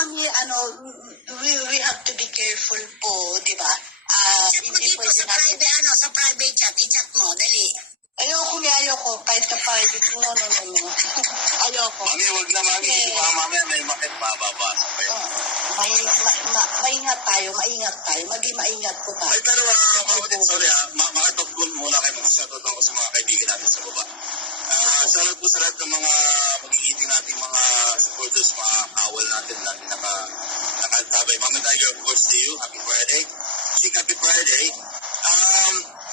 mami, we have to be careful po, di ba? I-chat mo dito sa private, sa private chat. I-chat mo, dali. Ayoko. Kahit sa private. No. Ayoko. Mami, wag na, mami. Kasi baka mamaya may makit mababasa pa yun. Maingat tayo. Maging maingat po tayo. Ay, pero kapatid, sorry makatagpon muna kayo. Mag-shoutout ako sa mga kaibigan natin sa baba. Shoutout po sa lahat ng mga magigiting nating mga supporters, mga kawal natin nakatabay. Mama Tiger, of course, to you. Happy Friday. Chick, happy Friday.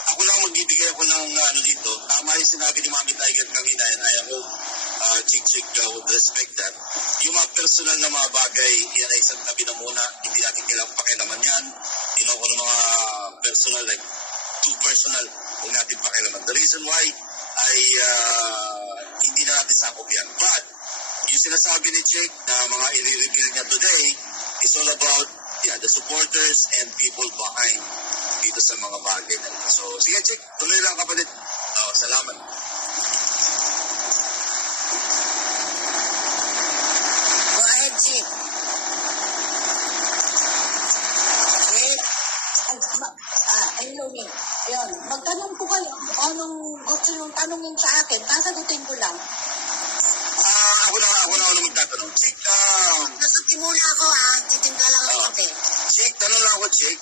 Ako lang magbibigay ako ng dito. Tama yung sinabi ni Mami Tiger kanina, and I hope Chick would respect that. Yung mga personal na mga bagay, yan ay isang tabi na muna. Hindi natin kailangang pakialaman yan. Kung mga personal, like too personal, huwag natin pakialaman. The reason why ay hindi na natin sakop yan. But, yung sinasabi ni Chick na mga i-reveal niya today is all about the supporters and people behind dito sa mga bagay na ito. So, sige Chick, tuloy lang kapatid. Salamat. Go ahead, Chick. Hello, Nick. Ayun, magtanong po kayo. Anong gusto yung tanongin sa akin? Sasagutin ko lang. Ako na magtatanong. Chick, Nasuti muna ako, titimpa lang ang kape. Chick, tanong lang ako, Chick.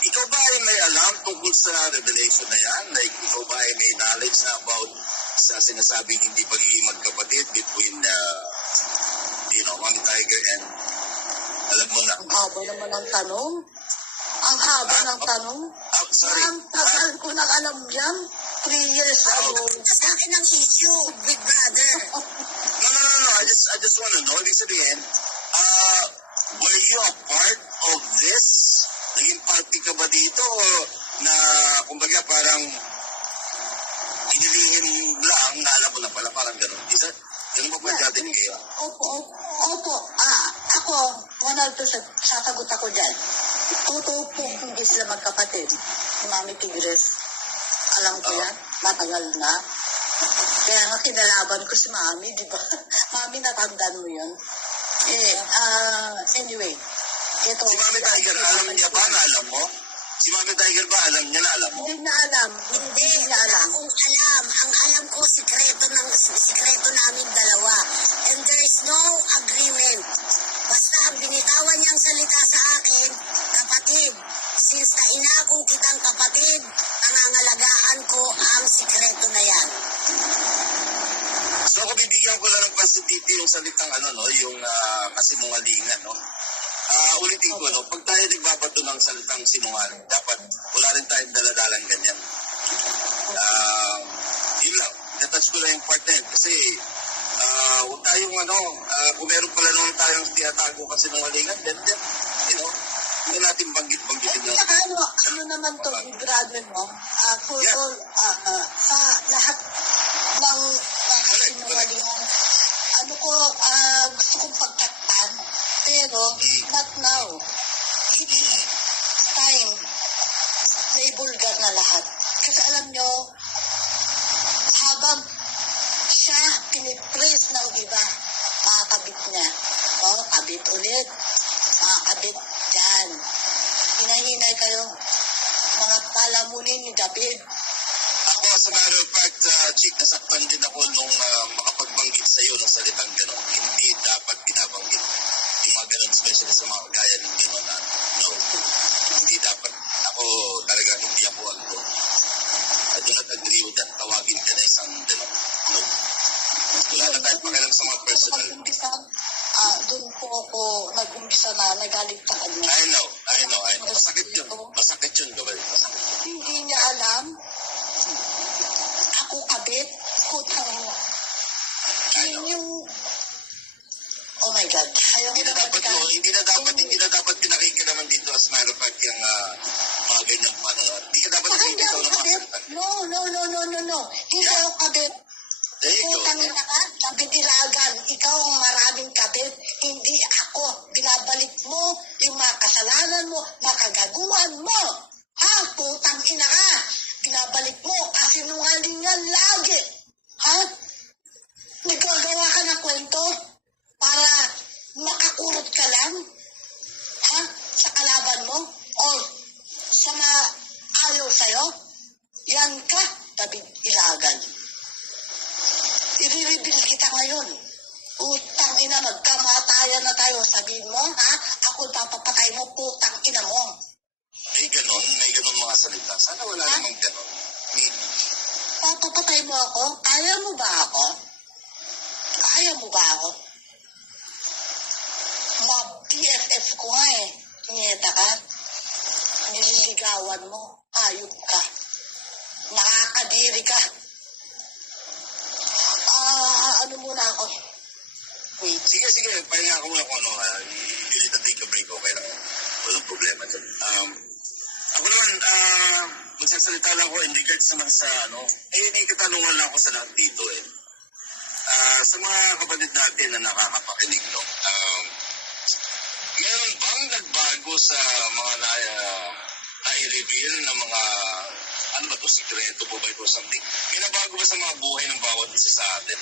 Ikaw ba ay may alam tungkol sa revelation na yan? Like, ikaw ba ay may knowledge na about sa sinasabing hindi pagiging magkapatid between, Mami Tiger and alam mo na? Ang haba naman ng tanong. Ang haba ng tanong. Sorry. Ang tagal ko nang alam yan. 3 years ago. Punta sa akin ang issue, Big Brother. No. I just want to know. Ibig sabihin, were you a part of this? Naging party ka ba dito? O na, kumbaga, parang inilihim lang na alam mo na pala, parang gano'n. Ganun ba pa natin kayo? Opo. Ako, 100% sasagot ako dyan. Totoo po hindi sila magkapatid. Si Mami Tigres. Alam ko yan. Matagal na. Kaya nga kinalaban ko si Mami, di ba? Mami, natandaan mo yun. Anyway. Ito, si Mami Tiger, alam niya ba na alam mo? Si Mami Tiger ba alam niya na alam mo? Hindi na alam. Hindi na alam. Ang alam ko, sikreto namin dalawa. And there is no agreement. Basta ang binitawan niyang salita sa akin, kapatid, since nainakong kitang kapatid, pangangalagaan ko ang sikreto na yan. So kung bibigyan ko lang ng pansin dito yung salitang yung kasinungalingan, no? Ulitin ko, pag tayo nagbabato ng salitang sinungaling, dapat wala rin tayong daladalang ganyan. Yun lang, natouch ko lang yung part na yun. Kasi, huwag tayong kung meron pala naman tayong tinatago kasinungalingan, then, hindi natin banggitin yun. Ano naman to, brother mo? Sa lahat ng kasinungalingan, gusto kong pagtakpan, pero not now. It's time na ibulgar na lahat. Kasi alam nyo, habang siya pinipraise ng iba, makakabit niya. Kabit ulit. Makakabit dyan. Hinahinay kayo. Mga palamunin ni David. Ako, as a matter of fact, Chick, nasaktan din ako nung makapagbanggit sa iyo ng salitang gano'n. Hindi dapat binabanggit yung mga gano'n, especially sa mga kagaya ng gano'n na no, hindi dapat. Ako talaga, hindi ako I do not agree with that. Tawagin ka na isang gano'n. No. Wala na tayong pakialam sa mga personal. Doon po ako nag-umpisa na nagalit sa kanya. I know. Masakit yun. Masakit yun, gawin. Masakit. Hindi niya alam. Ako kabit. Kutang mo. Yung... Oh my God. Hindi na dapat pinakikinaman dito as a matter of fact yung mga ganyang Hindi ka dapat dito ng mga No. Hindi ako kabit. Utang na ka, kabitiragan. Ikaw ang maraming kabit. Hindi ako. Binabalik mo yung mga kasalanan mo, mga kagaguhan mo. Putang ina ka. Binabalik mo kasi nungalingan lagi. Nagagawa ka ng kwento para Yan ka, David Ilagan. I-reveal kita ngayon. Putang ina, magkamatayan na tayo. Sabihin mo, ha? Ako papapatay mo, putang ina mo. May ganon mga salita. Sana wala namang ganon. Papapatay mo ako? Kaya mo ba ako? Kaya mo ba ako? BFF ko nga eh. Nieta ka. Nililigawan mo. Ayop ka. Nakakadiri ka. Ano muna ako? Wait. Sige. Pahinga ako muna kung ano. You need to take a break. Okay lang. Walang problema dyan. Ako naman, magsasalita lang ako in regards naman sa may katanungan lang ako sa lahat dito eh. Sa mga kapatid natin na nakakapakinig, no? Meron bang nagbago sa mga na-reveal na mga, sikreto po ba ito or something? May nabago ba sa mga buhay ng bawat isa sa atin?